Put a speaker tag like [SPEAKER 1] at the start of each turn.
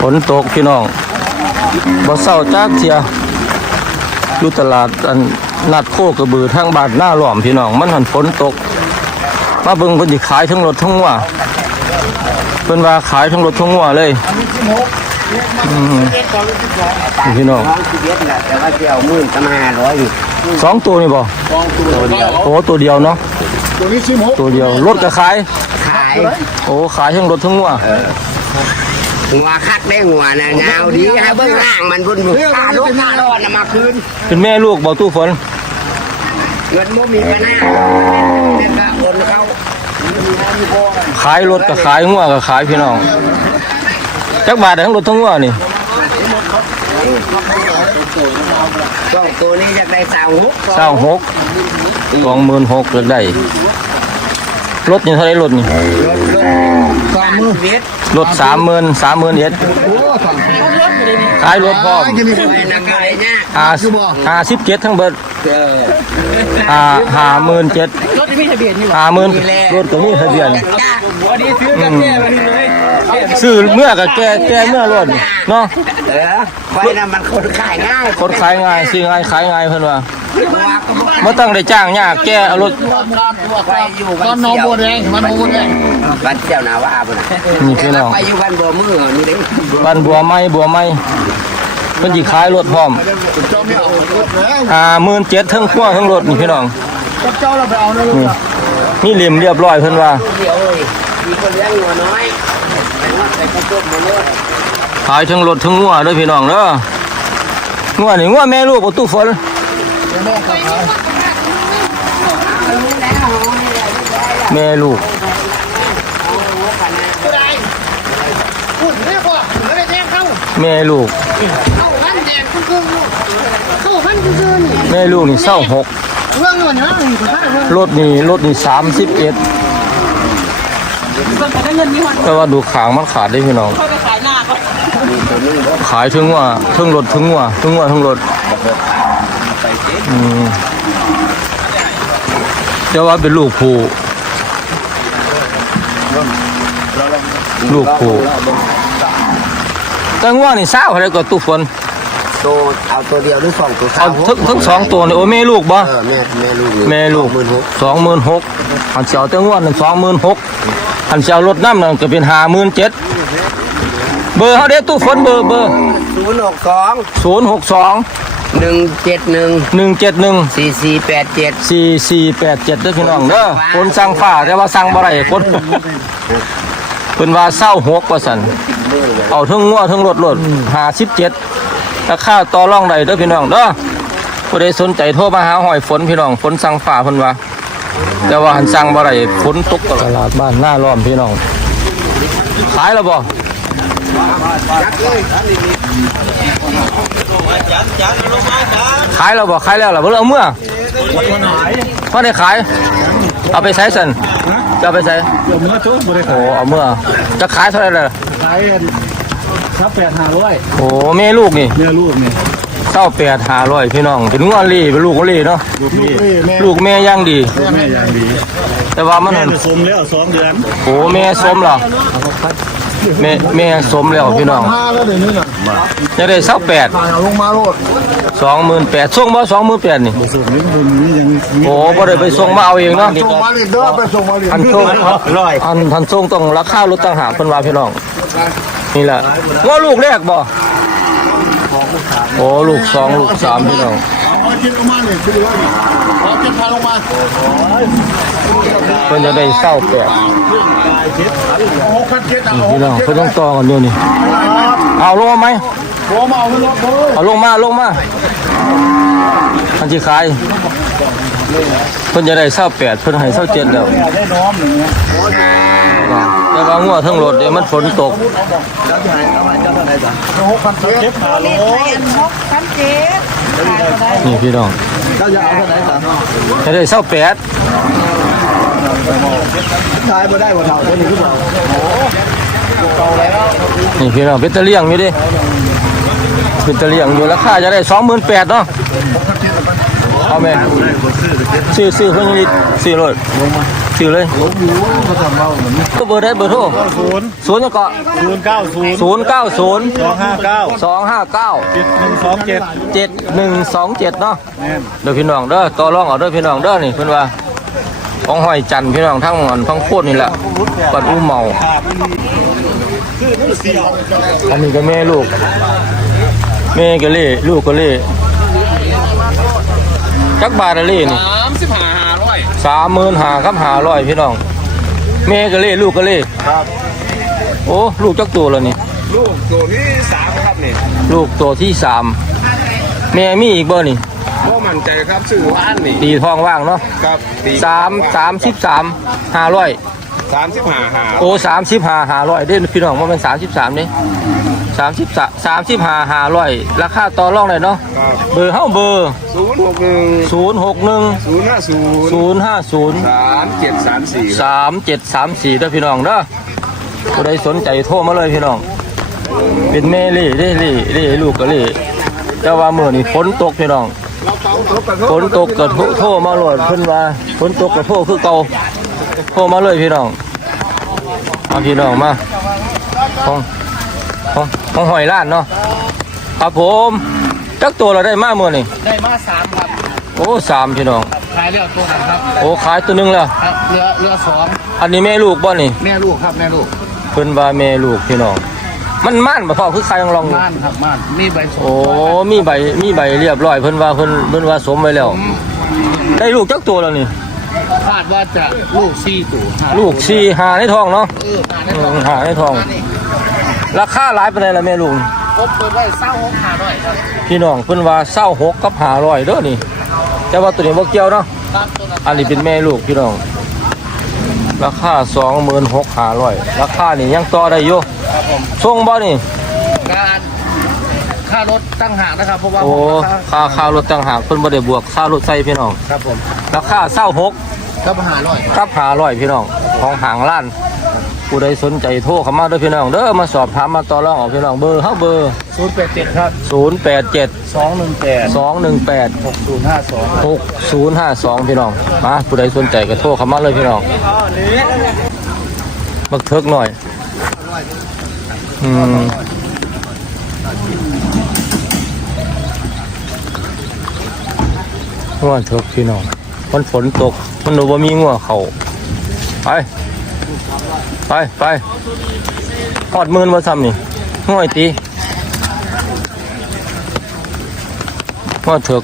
[SPEAKER 1] ฝนตกพี่น้องบ่เศร้าจักเทียอยู่ตลาดอันนัดโคกระบือทางบ้านหน้าหล้อมพี่น้อง มันหันฝนตกมาเบิ่งเพิ่นสิขายทั้งรถทั้งหัวเพิ่นว่าขายทั้งรถทั้งหัวเลยอืมนี่พี่น้อง
[SPEAKER 2] น้องชีวิตแหละแต่ว่าเที่ยวมื่นตั้งห้าร้อยอยู่
[SPEAKER 1] สองตัวนี่บ่
[SPEAKER 2] ตัวเดียว
[SPEAKER 1] โอ้ตัวเดียวเนาะ
[SPEAKER 3] ตัวนี้ชิมหก
[SPEAKER 1] ตัวเดียวรถก็ขาย
[SPEAKER 2] ขาย
[SPEAKER 1] โอ้ขายทั้งรถทั้งหัว
[SPEAKER 2] หัวคัดได้หัวน่ะเงาดีฮะเบื้องล่างมันบุญบุญค่าลูกค่ารอดน่ะมาคืน
[SPEAKER 1] เป็นแม่ลูกบ่ตู้ฝน
[SPEAKER 2] เงินบ่มีปัญหาเนี่ยก็โอนเขา
[SPEAKER 1] ขายรถก็ขายหัวก็ขายพี่น้องจักบาทได้ทั้งรถทั้งหัวนี่
[SPEAKER 2] สองตัวนี้จะได้สาวหก
[SPEAKER 1] เศร้าหกสองหมื่นหกเลยได้รถนี่เท่าไหรรถนี่
[SPEAKER 2] รถรถสามชีวิต
[SPEAKER 1] รถสามหมื่นสามหมื่นเอ็ด
[SPEAKER 3] โอ้สั่ง
[SPEAKER 1] ขายรถพร้อม
[SPEAKER 3] กินนี่
[SPEAKER 2] ไปนักไก่เนี่ย
[SPEAKER 1] ห้าห้าสิบเจ็ดทั้งเบิด
[SPEAKER 2] เออ
[SPEAKER 1] ห้าห้าหมื่นเจ็ด
[SPEAKER 4] รถที่มีทะเบียนนี่หรอ
[SPEAKER 1] ห้าหมื่นรถตัวนี้ทะเบียน
[SPEAKER 2] จ้า
[SPEAKER 4] วันนี้ซื้อกันแน่มาเลย
[SPEAKER 1] ซื้อเมื่อกับแกแกเมื่อรถเนาะ
[SPEAKER 2] เออไฟน่ะมันคนขายง่าย
[SPEAKER 1] คนขายง่ายซื้อง่ายขายง่ายเพิ่นว่า
[SPEAKER 2] หัวก็บ่
[SPEAKER 1] ไม่ต้องได้จ้างยากแกเอารถ
[SPEAKER 2] ไฟอยู่
[SPEAKER 3] ต
[SPEAKER 2] บ้า
[SPEAKER 3] อน
[SPEAKER 2] น
[SPEAKER 3] น้อง
[SPEAKER 2] เสี่ยว
[SPEAKER 3] บัวแดงมันน้องบัวแดง
[SPEAKER 2] บ้านเสี่ยวนาว่าบ่น่ะ
[SPEAKER 1] นี่พี่น้อง
[SPEAKER 2] ไปอยู่บ้านบัวมือนี่เด้
[SPEAKER 1] บ้านบัวไม้บัวไม้เพิ่นสิขายรถพร้อม
[SPEAKER 3] เจ้าไม่เอารถแล้ว
[SPEAKER 1] ห้าหมื่นเจ็ดทั้งขั้วทั้งรถนี่พี่น้อง
[SPEAKER 3] เจ้าเราไปเอาในรถ
[SPEAKER 1] นี่นี่เหลี่ยมเรียบร้อยเพิ่นว่า
[SPEAKER 2] เดี๋ยวเลยมีคนเลี้ยงหัวน้อยไปว่าไปกระตุ้นมาเลย
[SPEAKER 1] ขายทั้งรถทั้งงัวเด้อพี่น้องเด้องัวนี่งัวแม่ลูกประตูฝน
[SPEAKER 3] แม่ก็ ขาย
[SPEAKER 1] แม่ลูก
[SPEAKER 4] พูดเรียกว่าไม่ได้แทงเข้า
[SPEAKER 1] แม่ลูก
[SPEAKER 4] เข้าพันแดงคือคือเข้าพันคือคือนี่
[SPEAKER 1] แม่ลูกนี่เศร้าหก
[SPEAKER 4] เรื่องเงินนะนี่คือถ้าเรื่อง
[SPEAKER 1] รถนี่รถนี่สามสิบเอ็ด
[SPEAKER 4] คนแต่ได้เงินนี่วัน
[SPEAKER 1] แต่ว่าดูขางมันขาดได้พี่น้อง
[SPEAKER 4] เขาไปขายหน้าเขา
[SPEAKER 1] ขายถึงว่าถึงรถถึงงัวถึงงัวถึงรถอืมแต่ว่าเป็นลูกผู้ ลูกผู้แต่งัวนี่เศร้าอะไรก็ตู้ฝน
[SPEAKER 2] ตัวเอาตัวเดียวหรือสองตัว
[SPEAKER 1] เอาทั้งทั้งสองตัวนี่โอ้แม่ลูกบ่
[SPEAKER 2] เออแม่แม่ลูก
[SPEAKER 1] แม่ลูก
[SPEAKER 2] หมื่นหก
[SPEAKER 1] สองหมื่นหกหันเสียวเต้งวันสองหมื่นหกหันเสียวรถน้ำนั่นก็เป็นห้าหมื่นเจ็ดเบอร์เขาเด้ตู้ฝนเบอร์เบอร์
[SPEAKER 2] ศูนย์หกสอง
[SPEAKER 1] ศูนย์หกสอง
[SPEAKER 2] หนึ่งเจ็ดหนึ่ง
[SPEAKER 1] หนึ่งเจ็ดหนึ่ง
[SPEAKER 2] สี่สี่แปดเจ็ด
[SPEAKER 1] สี่สี่แปดเจ็ดเด้อพี่น้องเด้อคนสั่งฟ้าแต่ว่าสั่งบ่ได้คน เป็นว่าเศร้าหกว่าสันเอาทั้งงัวทั้งรถรถหาสิบเจ็ดราคาต่อรองได้เด้อพี่น้องเด้อผู้ใดสนใจโทรมาหาหอยฝนพี่น้องฝนสั่งฟ้าเพิ่นว่าแต่ว่าหันสั่งบ่ได้ฝนตกตลาดบ้านหน้าล้อมพี่น้องขายแล้วบ่ขายแล้วบ่ขายแล้วล่ะเพิ่นเอาเมื่อพ่อได้ขาย เอาไปใช้สัน จะเอาไปใช้
[SPEAKER 3] เดี๋ยวเมื่อทุกบริ
[SPEAKER 1] โอ้เอาเมื่อ จะขายเท่าไหร่ล่ะ
[SPEAKER 3] ขายครับแปดห้าร้อย
[SPEAKER 1] โอ้แม่ลูกนี่
[SPEAKER 3] เนี่ยลูกนี่
[SPEAKER 1] เศร้าแปดหาร้อยพี่น้อง เป็นงอนลีเป็นลูกงอนลีเนาะ
[SPEAKER 3] ลูกนี่แม่
[SPEAKER 1] ลูกแม่ย่างดี
[SPEAKER 3] แม่อย่างดี
[SPEAKER 1] แต่ว่ามัน
[SPEAKER 3] แม่
[SPEAKER 1] นั่น
[SPEAKER 3] จะสมแล้วสองเดือน
[SPEAKER 1] โอ้แม่สมเหรอ แม่แม่สมแล้วพี่น้อง
[SPEAKER 3] ห้าแล้วเดี๋ยวนี้น่ะ
[SPEAKER 1] จะได้เศร้าแปด
[SPEAKER 3] ตายเอาลงมาโลด
[SPEAKER 1] สองหมื่นแปดส่งบ่สองหมื่นแปดนี่
[SPEAKER 3] ส่งนี้มันนี้ยัง
[SPEAKER 1] โอ้บ่ได้ไปส่งมาเอาเองเนาะ
[SPEAKER 3] ส่งมาเลยเด้อไปส่งมาเลย
[SPEAKER 1] อันส่งอันทันส่งต้องราคารถต่างหากเพิ่นว่าพี่น้องนี่แหละว่าลูกแรกบ่โอ้ลูกสองลูกสามพี่น้อง
[SPEAKER 3] เอาเจ็ดลงมาเลยคือว่าเอาเจ็ดพันลงมา
[SPEAKER 1] เพิ่นจะได้เศร้าแปด
[SPEAKER 3] หกพันเจ็ดเอา
[SPEAKER 1] นี่พี่น้องเพิ่นต้องต่อกันอยู่นี่เอาลงมาไหม
[SPEAKER 3] โอ้มาเอาไปรถเลย
[SPEAKER 1] เอาลงมาลงมาอันที่ขายเพิ่นจะได้เศร้าแปดเพิ่นให้เศร้าเจ็ดแล้ว
[SPEAKER 3] ได้น้อมอย่างเงี้ย
[SPEAKER 1] แต่ว่างัวทั้งรถเดี๋ยวมันฝนตก
[SPEAKER 3] หกพันเจ็ดห้าร้อย
[SPEAKER 4] หกพันเจ็ดขายก็ได้
[SPEAKER 1] นี่พี่น้อง
[SPEAKER 3] ก็จะเอาเท่าไหร่สาม
[SPEAKER 1] จะได้เศร้าแปด
[SPEAKER 3] ขายมาได้บ่เท่าตัวนี้คือเปล่า
[SPEAKER 1] นี่พี่น้องเป็นตะเลียงอยู่ดิเป็นตะเลียงอยู่ราคาจะได้สองหมื่นแปดเนาะเอาไหมซื้อซื้อเพิ่นยังซื้อรถ ชื่อเลย
[SPEAKER 3] หลงอยู่เขาทำเมาเหมือน
[SPEAKER 1] ก็เบอร์ได้เบอร์โทร
[SPEAKER 3] ศูนย์
[SPEAKER 1] ศูนย์ยังเกาะ
[SPEAKER 3] ศูนย์เก้าศูนย์
[SPEAKER 1] ศูนย์เก้าศูนย์
[SPEAKER 3] สองห้าเก้า
[SPEAKER 1] สองห้าเก้า
[SPEAKER 3] เจ็ดหนึ่งสองเจ็ด
[SPEAKER 1] เจ็ดหนึ่งสองเจ็ดเนาะ
[SPEAKER 3] แม่น
[SPEAKER 1] เด้อพี่น้องเด้อต่อรองเอาเด้อพี่น้องเด้อนี่เพิ่นว่าของหอยจันทร์พี่น้องทั้งหมดทั้งโคตรนี่แหละปัดอู้เมาอันนี้ก็แม่ลูกแม่ก็เล่ลูกก็เล่จักบาทอะเล่นี่
[SPEAKER 2] สาม
[SPEAKER 1] หมื่นหาครับหาร้อยพี่น้องแม่ก็เล่ลูกก็เล่
[SPEAKER 3] ครับ
[SPEAKER 1] โอ้ลูกจักตัวแล้วนี่
[SPEAKER 2] ลูกตัวนี้สามครับนี่
[SPEAKER 1] ลูกตัวที่สามแม่มีอีกบ่นี่
[SPEAKER 2] พ่มั่นใจครับสื่อว่านนี่
[SPEAKER 1] ตีทองว่างเนาะ
[SPEAKER 2] ครับ
[SPEAKER 1] สามสามสิบสามห้าร้อย
[SPEAKER 2] สามสิบห้าห้า
[SPEAKER 1] โอ้สามสิบห้าห้าร้อยเด้พี่น้องว่ามันสามสิบสามนี่ สามสิบสามสามสิบห้าห้าร้อยราคาต่อรองเลยเนาะ
[SPEAKER 2] ครับ
[SPEAKER 1] เบอร์เฮ้าเบอร์
[SPEAKER 2] ศูนย์หกหนึ่ง
[SPEAKER 1] ศูนย์หกหนึ่ง
[SPEAKER 2] ศูนย์ห้าศูนย์
[SPEAKER 1] ศูนย์ห้าศูนย์
[SPEAKER 2] สามเจ็ดสามสี่
[SPEAKER 1] สามเจ็ดสามสี่เด้อพี่น้องเด้อผู้ใดสนใจโทรมาเลยพี่น้อง เป็นแม่เล่เล่เล่เล่ลูกก็เล่แต่ว่าเมื่อนี่ฝนตกพี่น้องฝนตกก็โทรโทรมาโหลดเพิ่นว่าฝนตกก็โทรคือเก่าโทรมาเลยพี่น้องเอาพี่น้องมาของของ ของหอยล้านเนาะครับผมจักตัวเราได้มาเมื่อนี่
[SPEAKER 2] ได้มาสามครับ
[SPEAKER 1] โอ้สามพี่น้อง
[SPEAKER 2] ขายเรือตัวนั้นครับ
[SPEAKER 1] โอ้ขายตัวหนึงแล้ว
[SPEAKER 2] ครับเรือเรือสอง
[SPEAKER 1] อันนี้แม่ลูกบ่นี่
[SPEAKER 2] แม่ลูกครับแม่ลูก
[SPEAKER 1] เพิ่นว่าแม่ลูกพี่น้องมันม่านบ่พอคือใครลองลอง
[SPEAKER 2] ม่านครับม่านมีใบสม
[SPEAKER 1] โอ้มีใบมีใบเรียบร้อยเพิ่นว่าเพิ่นเพิ่นว่าสมไว้แล้วได้ลูกจักตัวแล้วนี่
[SPEAKER 2] คาดว่าจะลูกสี่ตัวห้า
[SPEAKER 1] ลูกสี่หาในท้องเนาะ
[SPEAKER 2] เออมาได้
[SPEAKER 1] อื
[SPEAKER 2] ต่อ
[SPEAKER 1] มหาในท้อง ราคาหลายปานใดล่ะแม่ลูก
[SPEAKER 2] ครบเปิดไว้เศร้าหกหาด้วยครับ
[SPEAKER 1] พี่น้องเพิ่นว่าเศร้าหกกับหาร้อยเด้อนี่ แต่ว่าตัวนี้บ่เกี่ยวเนาะ
[SPEAKER 2] ครับตัวนั้น
[SPEAKER 1] อันนี้เป็นแม่ลูกพี่น้อง ราคาสองหมื่นหกหาร้อยราคานี่ยังต่อได้อยู่
[SPEAKER 2] ครับผม
[SPEAKER 1] ส่งบ่นี่
[SPEAKER 2] การค่ารถตั้งหากนะครับเพราะว่า
[SPEAKER 1] โอ้
[SPEAKER 2] ผมรา
[SPEAKER 1] ค่าค่ารถต่างหากเพิ่นบ่ได้บวกค่ารถใส่พี่น้อง
[SPEAKER 2] ครับผม
[SPEAKER 1] ราคาเศร้าหก
[SPEAKER 2] ครับหาร้อย
[SPEAKER 1] ครับหาร้อยพี่น้องของหางล้าน ผู้ใดสนใจโทรเข้ามาเด้อพี่น้องเด้อมาสอบถามมาต่อรองเอาพี่น้องเบอร์เฮาเบอร์
[SPEAKER 2] ศูนย์แปดเจ็ดครับ
[SPEAKER 1] 087
[SPEAKER 2] สองหนึ่งแปด
[SPEAKER 1] 218
[SPEAKER 2] หกศูนย์ห้าสอง
[SPEAKER 1] 6052 พี่น้องมาผู้ใดสนใจก็โทรเข้ามาเลยพี่น้องบักเทิกหน่อยอืมง่วเทิกพี่น้องมันฝนตกมันดูว่ามีง่วเขาไป ไปไปทอดมือนมาซ้ำนี่ห้อยตีห้อยเถก